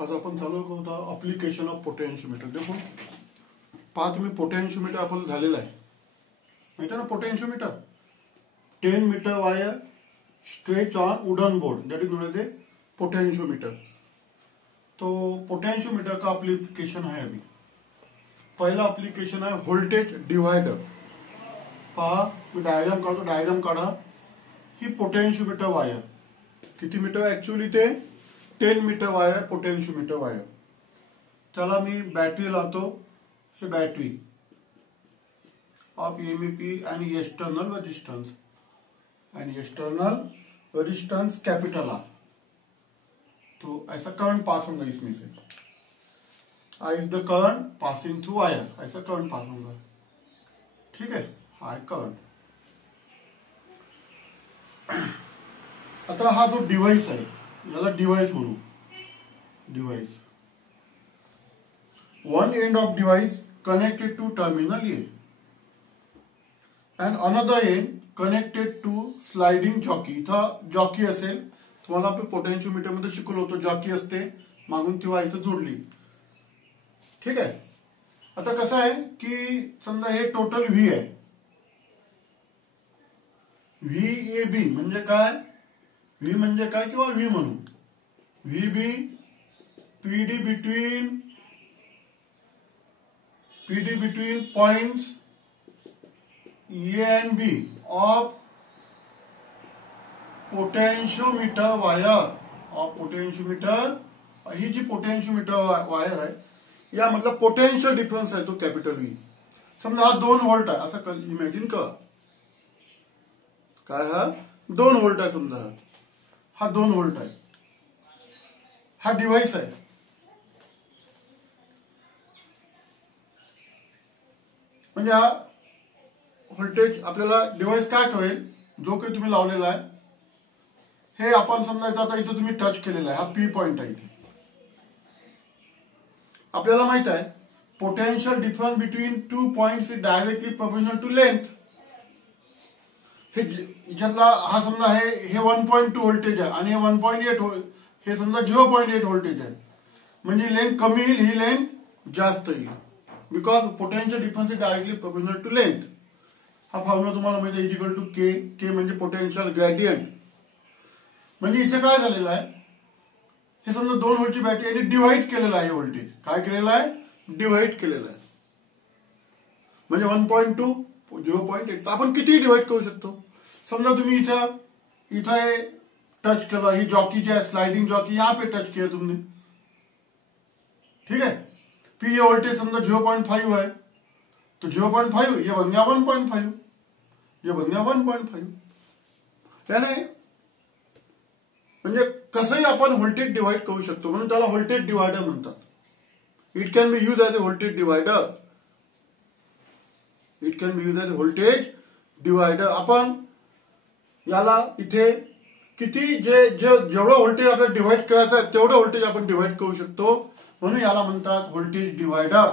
आज आपण चालू होता अप्लिकेशन ऑफ पोटेन्शियोमीटर. देखो पहा तुम्ही पोटेन्शियोमीटर आपलं झालेलं आहे माहिती आहे ना. Potentiometer 10 metre wire stretch on wooden board that is known as a potentiometer. तो पोटेन्शियोमीटर का एप्लीकेशन है. अभी पहला एप्लीकेशन है व्होल्टेज डिवाइडर. पहा मी डायग्राम काढतो. डायग्राम काढा. ही पोटेन्शियोमीटर वायर किती मीटर ऍक्च्युअली ते 10 मीटर वायर पोटेन्शियोमीटर वायर. चला मी बॅटरी लावतो. हे बॅटरी ऑफ एमईपी आणि एक्सटर्नल रेजिस्टेंस कैपिटल आर. तो ऐसा करंट पास होगा इसमें से. I is the current passing through wire. ऐसा करंट पास होगा. ठीक है. High current. आता हा जो डिव्हाइस आहे याला डिव्हाइस म्हणू. Device one end of device connected to terminal A and another end connected to sliding jockey. इथं जॉकी असेल. तुम्हाला आपण पोटेन्शियोमीटर मध्ये शिकवलं होतं जॉकी असते मागून तेव्हा इथं जोडली. ठीक आहे. आता कसं आहे की समजा हे टोटल व्ही आहे. व्ही ए बी म्हणजे काय. व्ही म्हणजे काय किंवा व्ही म्हणू. V be PD between points A and B of potentiometer wire. Of potentiometer. ही जी पोटेन्शियोमीटर वायर आहे यामधला पोटेन्शियल डिफरन्स आहे तो कॅपिटल व्ही. समजा हा 2 व्होल्ट आहे असं इमॅजिन कर. काय हा 2 व्होल्ट आहे. समजा हा 2 व्होल्ट आहे. हा डिव्हाइस आहे. म्हणजे हा व्होल्टेज आपल्याला डिव्हाइस काय कळेल जो काही तुम्ही लावलेला आहे हे आपण समजा आता इथं तुम्ही टच केलेला आहे. हा पी पॉइंट आहे. आपल्याला माहित आहे potential difference between 2 points is directly proportional to length. हे याच्यातला हा समजा हे 1.2 व्होल्टेज आहे आणि हे 1.8 हे समजा 0.8 व्होल्टेज आहे. म्हणजे लेंथ कमी येईल ही लेंथ जास्त येईल. Because potential difference is directly proportional to length. हा फॉर्म्युला तुम्हाला माहिती आहे इक्वल टू के. के म्हणजे पोटेन्शियल ग्रेडियंट. म्हणजे इथे काय झालेलं आहे हे समजा 2 व्होल्टची बॅटरी आणि डिव्हाइड केलेलं आहे. व्होल्टेज काय केलेलं आहे डिव्हाइड केलेलं आहे. म्हणजे 1.2 0.8. आपण किती डिवाइड करू शकतो. समजा तुम्ही इथं टच केला. ही जॉकी जी है स्लाइडिंग जॉकी यहां पे टच किया तुमने. ठीक है. फिर ये वोल्टेज समझा 0.5 है तो 0.5 ये बन गया 1.5. ये बन गया 1.5. यानी म्हणजे कसंही आपण व्होल्टेज डिवाइड करू शकतो म्हणून त्याला व्होल्टेज डिवायडर म्हणतात. It can be use as a voltage divider. It can be use as a voltage divider. आपण याला इथे किती जेवढं व्होल्टेज आपल्याला डिवाइड करायचं आहे तेवढं व्होल्टेज आपण डिवाइड करू शकतो म्हणून याला म्हणतात व्होल्टेज डिवायडर.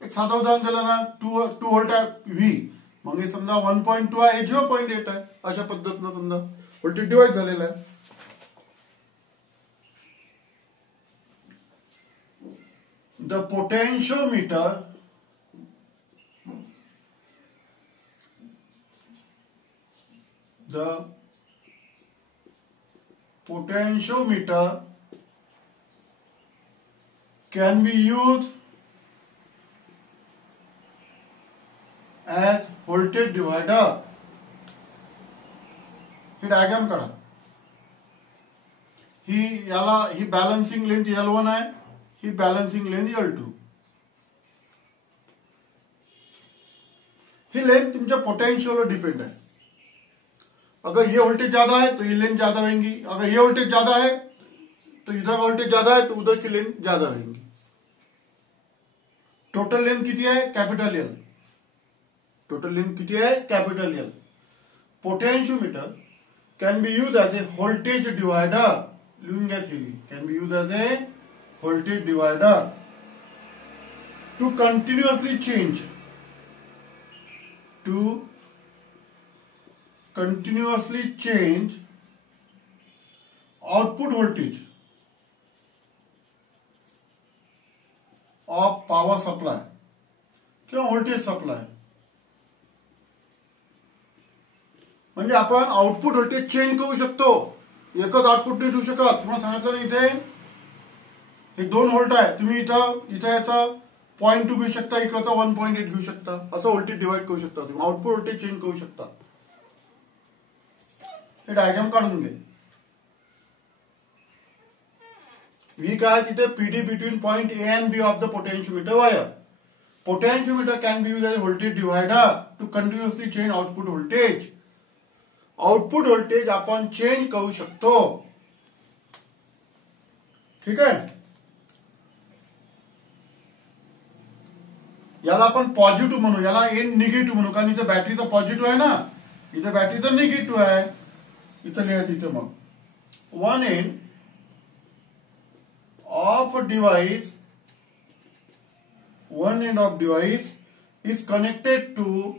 एक साधं उदाहरण दिलं ना 2 व्होल्ट आहे व्ही. मग हे समजा 1.2 आहे 0.8 आहे. अशा पद्धतीनं समजा व्होल्टेज डिवाइड झालेला आहे. The potentiometer can be used as voltage divider. He diagram काढा. ही बॅलन्सिंग लेंथ L1 आहे. ही बैलेंसिंग लेंथ L2. ही लेंथ तुमच्या पोटेंशियल डिपेंड है. अगर ये वोल्टेज ज्यादा है तो ये लेंथ ज्यादा होंगी. अगर ये वोल्टेज ज्यादा है तो इधर का वोल्टेज ज्यादा है तो उधर की लेंथ ज्यादा होंगी. टोटल लेंथ कितनी है कैपिटल एल. टोटल लेंथ कितनी है capital L. Potentiometer can be use as a voltage divider. लिहून घ्या theory. Can be use as a voltage divider to continuously change output voltage of power supply किंवा voltage supply. म्हणजे आपण output voltage change करू शकतो. एकच output नाही ठेवू शकत. तुम्हाला सांगितलं ना इथे हे 2 व्होल्ट आहे. तुम्ही इथं याचा 0.2 घेऊ शकता, इकडचा 1.8 घेऊ शकता. असं व्होल्टेज डिवाइड करू शकता. तुम्ही आउटपुट व्होल्टेज चेंज करू शकता. हे डायग्राम काढून घे. व्ही काय तिथे PD between point A and B of the potentiometer wire. Potentiometer can be use as voltage divider to continuously change output voltage. Output voltage आपण चेंज करू शकतो. ठीक आहे. याला आपण पॉझिटिव्ह म्हणू, याला एन निगेटिव्ह म्हणू, कारण इथं बॅटरीचा पॉझिटिव्ह आहे ना, इथं बॅटरीचा निगेटिव्ह आहे. इथं लिहा तिथे मग one end of device is connected to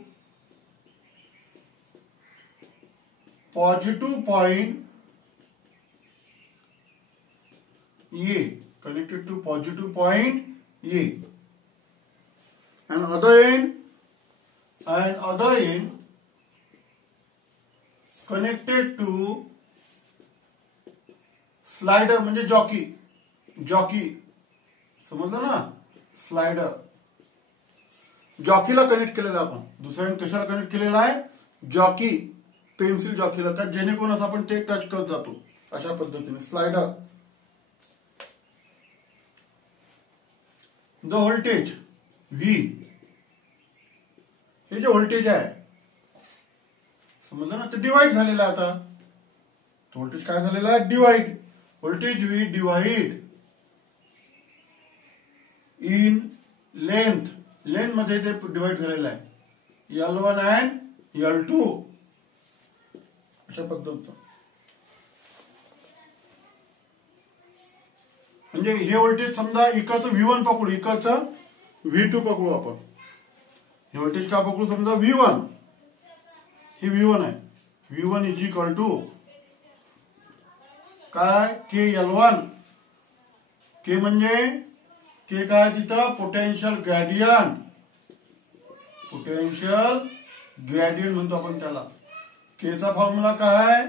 positive point A, connected to positive point A. And other end connected to slider म्हणजे जॉकी समजलं ना. स्लाइडर जॉकीला कनेक्ट केलेला आपण. दुसऱ्या कशाला कनेक्ट केलेला आहे? जॉकी, पेन्सिल जॉकीला, तर जेणेकरून असं आपण ते टच करत जातो अशा पद्धतीने. स्लाइडर. द व्होल्टेज व्ही, हे जे व्होल्टेज आहे समजलं ना, ते डिवाइड झालेलं आहे. आता व्होल्टेज काय झालेलं आहे? Divide. Voltage V divide in length मध्ये ते डिवाइड झालेलं आहे. L1 अँड L2 अशा पद्धतीचं. म्हणजे हे व्होल्टेज समजा इकडचं V1 पकडू, इकडचं V2 पकडू आपण. हे व्होल्टेज का पकडू? समजा V1, हे V1 आहे. V1 इज इक्वल टू काय? KL1. के म्हणजे के काय तिथं? Potential gradient. पोटेन्शियल ग्रेडियंट म्हणतो आपण त्याला. केचा फॉर्म्युला काय?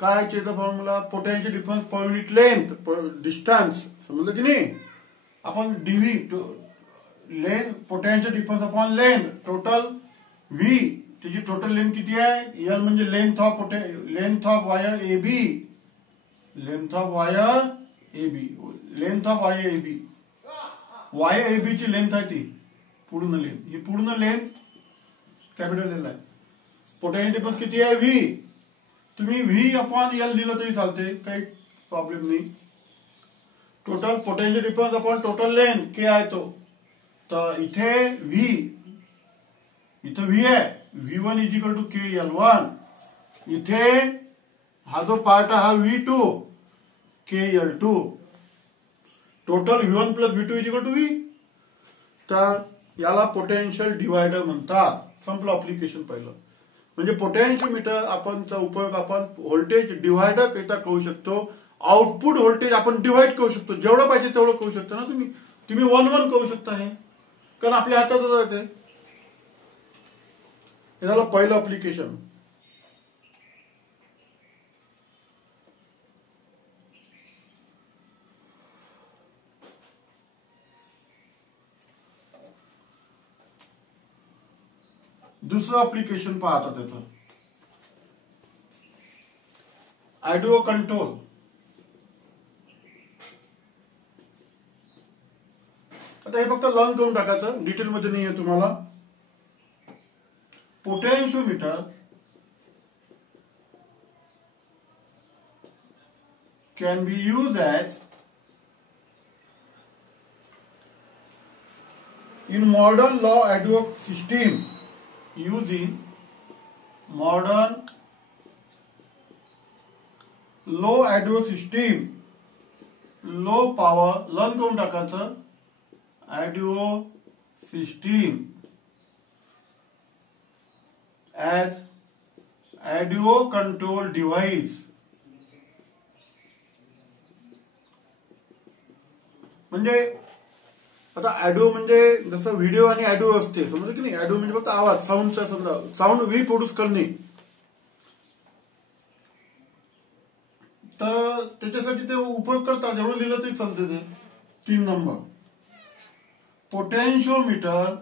काय केचा formula? Potential difference per unit length, distance. समजलं की नाही? आपण DV length, potential difference upon length, total V, त्याची टोटल लेंथ किती आहे? एल म्हणजे length of wire A B. Length of wire A B. Wire A B ची length आहे ती पूर्ण लेंथ. ही पूर्ण लेंथ कॅपिटल एल आहे. पोटेन्शियल डिफरन्स किती आहे? व्ही. तुम्ही व्ही अपॉन एल दिलं तरी चालते, काही प्रॉब्लेम नाही. Total potential difference upon total length k आहे तो. तर इथे व्ही आहे. V1 is equal to KL1. इथे हा जो पार्ट आहे हा V2, KL2. Total V1 plus V2 is equal to V. तर याला पोटेन्शियल डिवायडर म्हणतात. संपलं अप्लिकेशन पहिलं. म्हणजे पोटेन्शियोमीटर आपणचा उपयोग आपण व्होल्टेज डिवायडर करिता करू शकतो. आउटपुट व्होल्टेज आपण डिवाइड करू शकतो. जेवढं पाहिजे तेवढं करू शकतो ना तुम्ही 1-1 करू शकता. हे कारण आपल्या हातातच आहे. हे झालं पहिलं अप्लिकेशन. दुसरं अप्लिकेशन पाहता त्याचं आयडिओ कंट्रोल. आता हे फक्त लर्न करून टाकायचं, डिटेल मध्ये नाही आहे तुम्हाला. Potentiometer can be used as in modern law adhoc system. Using modern low adhoc system, low power learn करून टाकायचं adhoc system as audio control device म्हणजे आता ऑडिओ म्हणजे जसं व्हिडिओ आणि ऑडिओ असते, समजा की नाही. ऑडिओ म्हणजे फक्त आवाज, साऊंडचा, समजा साऊंड रिप्रोड्यूस करणे. तर त्याच्यासाठी ते उपयोग करतात. एवढं लिहिलं तरी चालते. ते 3 number potentiometer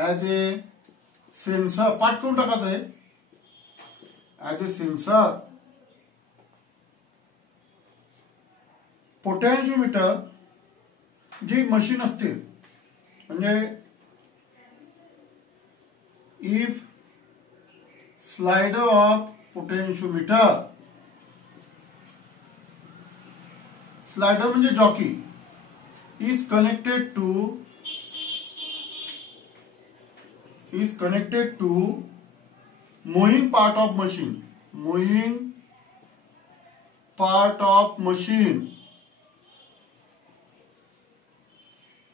as a sensor, पाठ करून टाकायचं आहे. ऍज ए सेन्सर, पोटेन्शियोमीटर जी मशीन असते, म्हणजे if slider of potentiometer, slider म्हणजे jockey, is connected to moving part of machine, moving part of machine,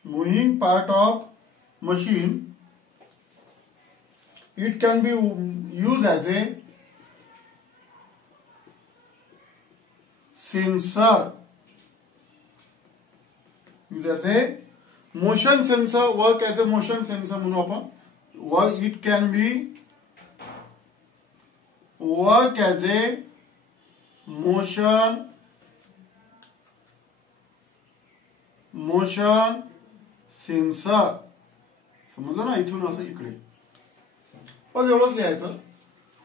moving part of machine, it can be used as a sensor, used as a motion sensor, work as a motion sensor म्हणू आपण. It can be work as a motion sensor. समजलं ना, इथून असं इकडे बस एवढंच लिहायचं.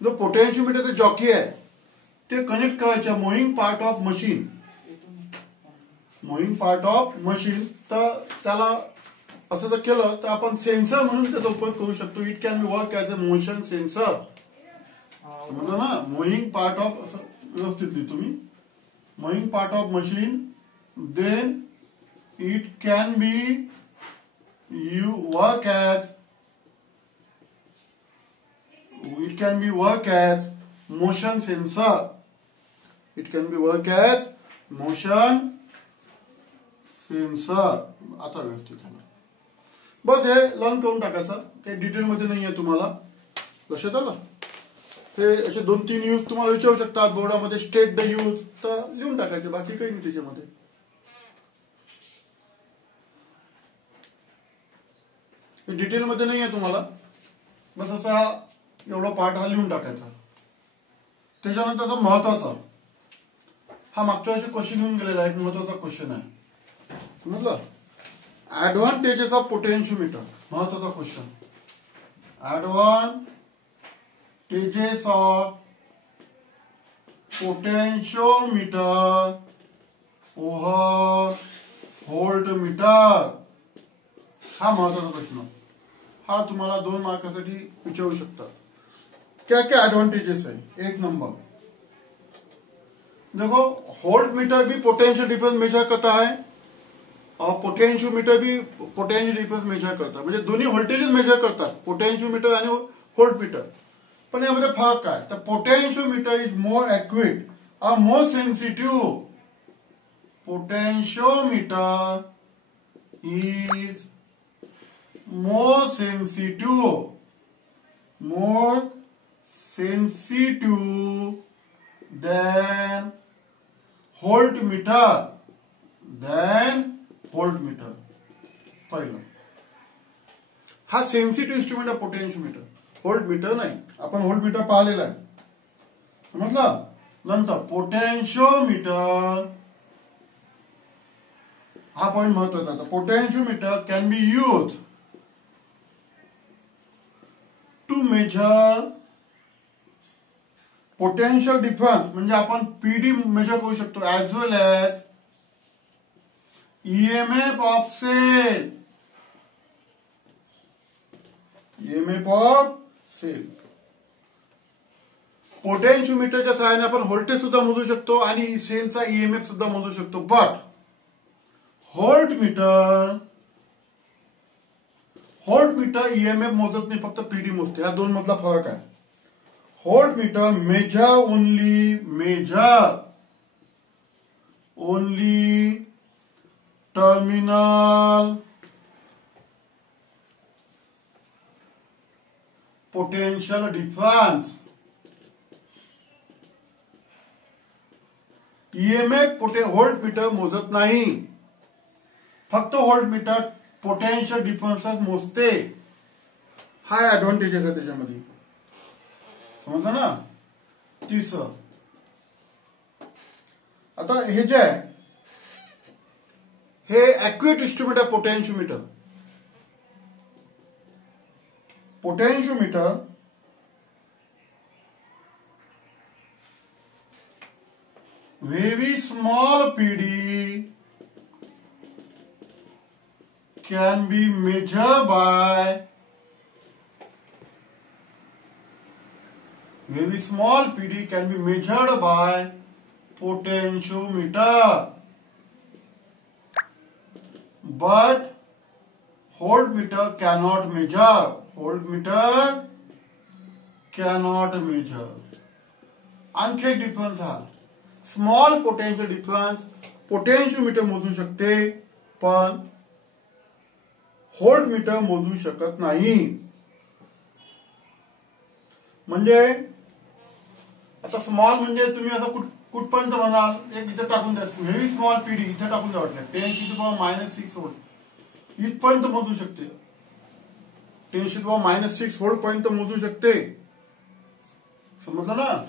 जो पोटेन्शियोमीटरचा जॉकी आहे ते कनेक्ट करायच्या moving part of machine, moving part of machine. तर त्याला असं जर केलं तर आपण सेन्सर म्हणून त्याचा उपयोग करू शकतो. It can be work as a motion sensor. समजलं ना, मूव्हिंग पार्ट ऑफ, असं व्यवस्थित लिहितो मी, moving part of machine. Then it can be work as motion sensor. It can be work as motion sensor. आता व्यवस्थित झालं. बस हे लर्न करून टाकायचं, काही डिटेल मध्ये नाही आहे. तुम्हाला लक्षात आलं. हे असे 2-3 यूज तुम्हाला विचारू शकतात बोर्डामध्ये. स्टेट द यूज, तर लिहून टाकायचे, बाकी काही नाही त्याच्यामध्ये. डिटेल मध्ये नाही आहे तुम्हाला, बस असा एवढा पार्ट हा लिहून टाकायचा. त्याच्यानंतर महत्वाचा, हा मागच्या वर्षी क्वेश्चन येऊन गेलेला आहे, महत्वाचा क्वेश्चन आहे. समजलं. ऍडव्हान्टेजेस ऑफ पोटेन्शियोमीटर, महत्वाचा question. Advantages of potentiometer over voltmeter, हा महत्वाचा प्रश्न. हा तुम्हाला 2 मार्कासाठी विचारू शकता. क्या क्या एडवांटेजेस है. 1 नंबर, देखो वोल्टमीटर भी पोटेंशियल डिफरेंस मेजर करता है और पोटेन्शियोमीटर भी पोटेंशियल डिफरेंस मेजर करता है. म्हणजे दोन्ही व्होल्टेजेस मेजर करतात, पोटेन्शियोमीटर आणि वोल्टमीटर. पण यामध्ये फरक काय, तर पोटेन्शियोमीटर इज मोर ऍक्युरेट और more sensitive. Potentiometer is more sensitive than voltmeter. पहिलं, हा सेन्सिटिव्ह इन्स्ट्रुमेंट आहे पोटेन्शियोमीटर, व्होल्टमीटर नाही. आपण व्होल्टमीटर पाहिलेला आहे, समजलं. नंतर पोटेन्शियोमीटर, हा पॉइंट महत्वाचा. Potentiometer can be use to measure potential difference, म्हणजे आपण पीडी मेजर करू शकतो, as well as EMF of cell. EMF of cell. पोटेन्शियोमीटरच्या सहाय्याने आपण व्होल्टेज सुद्धा मोजू शकतो आणि सेलचा ईएमएफ सुद्धा मोजू शकतो. बट व्होल्टमीटर ईएमएफ मोजत नाही, फक्त पीडी मोजते. या 2 मधला फरक आहे. Voltmeter measure only terminal potential difference. EMF voltmeter मोजत नाही, फक्त व्होल्टमीटर पोटेन्शियल डिफरन्स मोजते. हा ऍडव्हान्टेजेस आहे त्याच्यामध्ये, समजलं ना. तिसरं, आता हे जे आहे हे ऍक्युरेट इन्स्ट्रुमेंट आहे potentiometer. Potentiometer very small PD can be measured by very small PD can be measured by potentiometer, but voltmeter cannot measure. Voltmeter cannot measure. आणखी एक डिफरन्स हा, स्मॉल पोटेन्शियल डिफरन्स पोटेन्शियोमीटर मोजू शकते, पण voltmeter मोजू शकत नाही. म्हणजे आता स्मॉल म्हणजे तुम्ही असं कुठपर्यंत म्हणाल, एक इथं टाकून द्या, व्हेरी स्मॉल पीडी इथं टाकून द्या, वाटलं 10⁻⁻6 व्होल्ट इथपर्यंत मोजू शकते, 10⁻⁻6 व्होल्ट पर्यंत मोजू शकते, समजलं ना.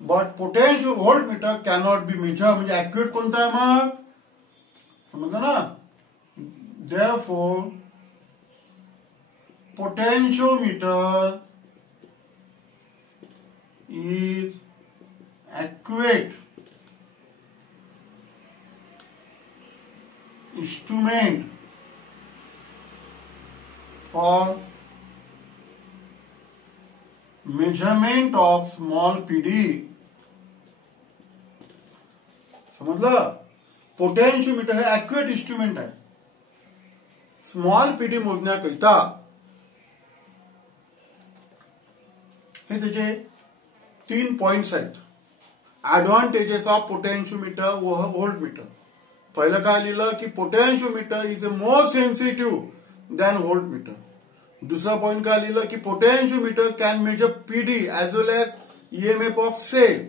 But potential voltmeter cannot be measure, म्हणजे ऍक्युरेट कोणता आहे मग, समजलं ना. Therefore potentiometer is accurate instrument for measurement of small PD. समजलं, पोटेन्शियोमीटर हे ऍक्युरेट इन्स्ट्रुमेंट आहे स्मॉल पीडी मोजण्याकरिता. हे त्याचे 3 पॉइंट्स आहेत. ऍडव्हान्टेजेस ऑफ पोटेन्शियोमीटर व व्होल्टमीटर. पहिलं काय लिहिलं की potentiometer is more sensitive than voltmeter. दुसरा पॉइंट काय लिहिलं की potentiometer can measure PD as well as EMF of sale,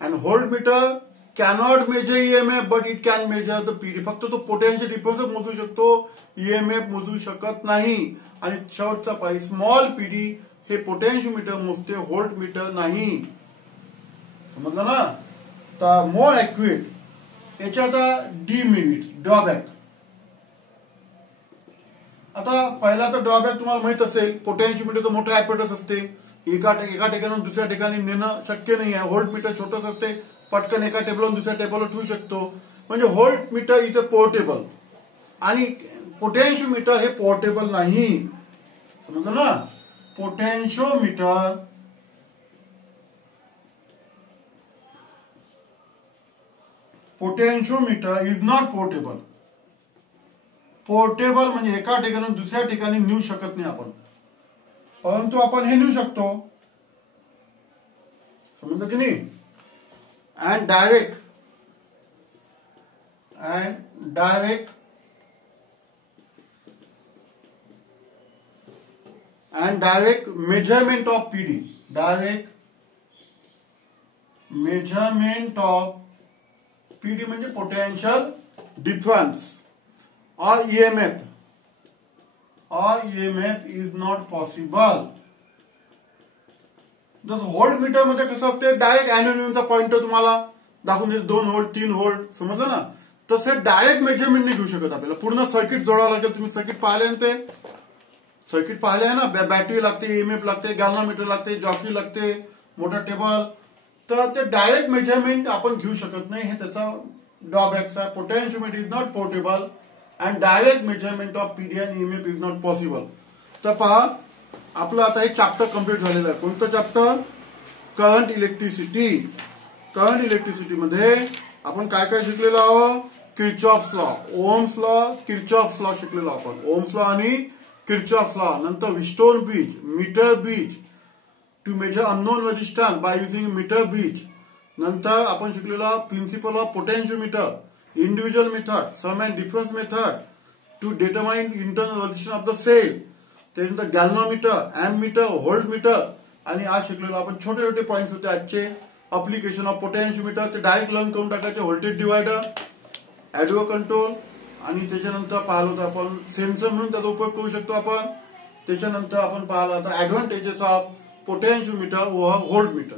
and voltmeter cannot measure EMF but it can measure the PD. फक्त तो पोटेन्शियल डिफरन्स मोजू शकतो, ईएमएफ मोजू शकत नाही. आणि शेवटचा पॉइंट, स्मॉल पीडी हे पोटेन्शियोमीटर मोजते, व्होल्टमीटर नाही, समजलं ना. तर मोर ऍक्युरेट. याच्या आता डिमेरिट्स, ड्रॉबॅक. आता पहिला तर ड्रॉबॅक तुम्हाला माहित असेल, पोटेन्शियोमीटरचं मोठं ऍपरेटस असते, एका ठिकाणून दुसऱ्या ठिकाणी नेणं शक्य नाही आहे. व्होल्टमीटर छोटंच असते, पटकन एका टेबलवरून दुसऱ्या टेबलवर ठेवू शकतो. म्हणजे व्होल्टमीटर इज अ पोर्टेबल, आणि पोटेन्शियोमीटर हे पोर्टेबल नाही, समजलं ना. Potentiometer is not portable. Portable म्हणजे एका ठिकाणून दुसऱ्या ठिकाणी नेऊ शकत नाही आपण, परंतु आपण हे नेऊ शकतो, समजलं की नाही. And direct measurement of PD, direct measurement of PD म्हणजे पोटेन्शियल डिफरन्स और ईएमएफ इज नॉट पॉसिबल. जसं व्होल्टमीटर मध्ये कसं असते, डायरेक्ट अॅन्युअलचा पॉइंटर तुम्हाला दाखवून देते, 2 व्होल्ट 3 व्होल्ट, समजलं ना. तसं डायरेक्ट मेजरमेंट नाही घेऊ शकत आपल्याला, पूर्ण सर्किट जोडावं लागेल. तुम्ही सर्किट पाहिले ना, ते सर्किट पाहिले आहे ना, बॅटरी लागते, ईएमएफ लागते, गॅल्व्हनोमीटर लागते, जॉकी लागते, मोठा टेबल. तर ते डायरेक्ट मेजरमेंट आपण घेऊ शकत नाही, हे त्याचा ड्रॉबॅक्स आहे. Potentiometer is not portable and direct measurement of PD and EMF is not possible. तर पहा, आपलं आता हे चॅप्टर कम्प्लीट झालेलं आहे. कोणतं chapter? Current electricity. Current electricity मध्ये आपण काय काय शिकलेलो आहोत? Kirchhoff's law, Ohm's law, Kirchhoff's law शिकलेलो आपण. ओम्स लॉ आणि किर्चॉफ्स लॉ. नंतर Wheatstone bridge, metre bridge to measure unknown resistance by using metre bridge. नंतर आपण शिकलेलो principle of potentiometer, individual method, sum and difference method to determine internal resistance of the cell. त्याच्यानंतर galvanometer, ammeter, voltmeter आणि आज शिकलेलो आपण छोटे छोटे पॉईंट्स होते आजचे. अप्लिकेशन ऑफ पोटॅन्शियोमीटर ते डायरेक्ट लर्न करून टाकायचे. व्होल्टेज डिवायडर, ऍडो कंट्रोल आणि त्याच्यानंतर पाहिलं होतं आपण सेन्सर म्हणून त्याचा उपयोग करू शकतो आपण. त्याच्यानंतर आपण पाहिलं होतं ऍडव्हान्टेजेस ऑफ पोटॅन्शियोमीटर व व्होल्टमीटर.